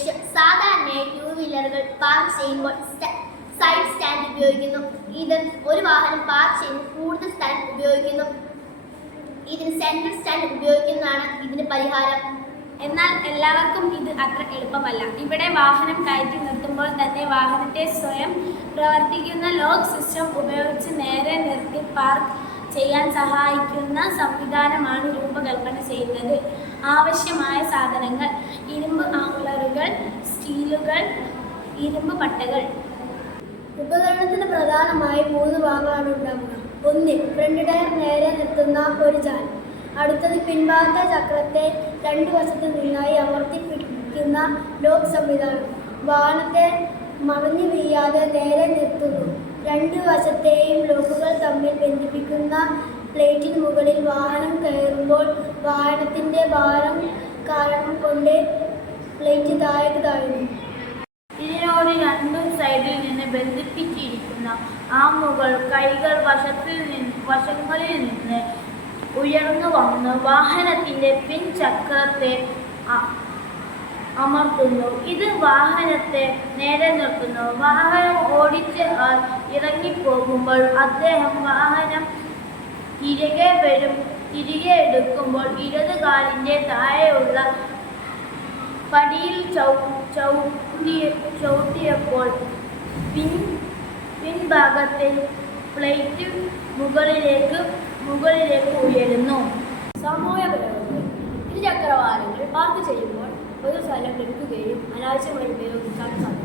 ലക്ഷ്യം. സാധാരണയായി two വീലറുകൾ park ചെയ്യുമ്പോൾ സൈഡ് സ്റ്റാൻഡ് ഉപയോഗിക്കുന്നു. ഇത് ഒരു വാഹനം പാർക്ക് ചെയ്യുമ്പോൾ കൂടുതൽ സ്ഥലം ഉപയോഗിക്കുന്നു. ഇതിന് സെൻട്രൽ സ്റ്റാൻഡ് ഉപയോഗിക്കുന്നതാണ് ഇതിന് പരിഹാരം. എന്നാൽ എല്ലാവർക്കും ഇത് അത്ര എളുപ്പമല്ല. ഇവിടെ വാഹനം കയറ്റി നിർത്തുമ്പോൾ തന്നെ വാഹനത്തെ സ്വയം പ്രവർത്തിക്കുന്ന ലോക്ക് സിസ്റ്റം ഉപയോഗിച്ച് നേരെ നിർത്തി പാർക്ക് ചെയ്യാൻ സഹായിക്കുന്ന സംവിധാനമാണ് രൂപകൽപ്പന ചെയ്യുന്നത്. ആവശ്യമായ സാധനങ്ങൾ: ഇരുമ്പ് ആംഗ്ലറുകൾ, സ്റ്റീലുകൾ, ഇരുമ്പ് പട്ടകൾ. ഉപകരണത്തിന് പ്രധാനമായി 3 ഭാഗമാണ് ഉണ്ടാവുക. 1. ഫ്രണ്ട് ടയർ നേരെ നിർത്തുന്ന ഒരു ചാൻ. അടുത്തത് പിൻഭാഗത്തെ ചക്രത്തെ 2 വശത്തു നിന്നായി അമർത്തിപ്പിടിക്കുന്ന ലോക്ക് സംവിധാനം. വാഹനത്തെ മറിഞ്ഞു വീഴാതെ നേരെ നിർത്തുന്നു. 2 വശത്തെയും ലോക്കുകൾ തമ്മിൽ ബന്ധിപ്പിക്കുന്ന പ്ലേറ്റിന് മുകളിൽ വാഹനം കയറുമ്പോൾ വാഹനത്തിൻ്റെ ഭാരം കാരണം കൊണ്ട് പ്ലേറ്റ് താഴേക്ക് താഴുന്നു. ഇതിനോട് 2 സൈഡിൽ നിന്ന് ബന്ധിപ്പിച്ചിരിക്കുന്ന ആമുകൾ കൈകൾ വശങ്ങളിൽ നിന്ന് ഉയർന്നു വന്ന് വാഹനത്തിൻ്റെ പിൻചക്രത്തെ അമർത്തുന്നു. ഇത് വാഹനത്തെ നേരെ നിർത്തുന്നു. വാഹനം ഓടിച്ച് ഇറങ്ങിപ്പോകുമ്പോൾ അദ്ദേഹം വാഹനം തിരികെ എടുക്കുമ്പോൾ ഇടത് കാലിൻ്റെ താഴെയുള്ള പടിയിൽ ചവിട്ടിയപ്പോൾ പിൻഭാഗത്തെ പ്ലേറ്റ് മുകളിലേക്ക് ഉയരുന്നു. സാമൂഹ്യ പുരോഗതി: ഇരുചക്ര വാഹനങ്ങൾ പാർക്ക് ചെയ്യുമ്പോൾ പൊതുസ്ഥലം എടുക്കുകയും അനാവശ്യമായി ഉപയോഗിക്കാൻ സാധിക്കും.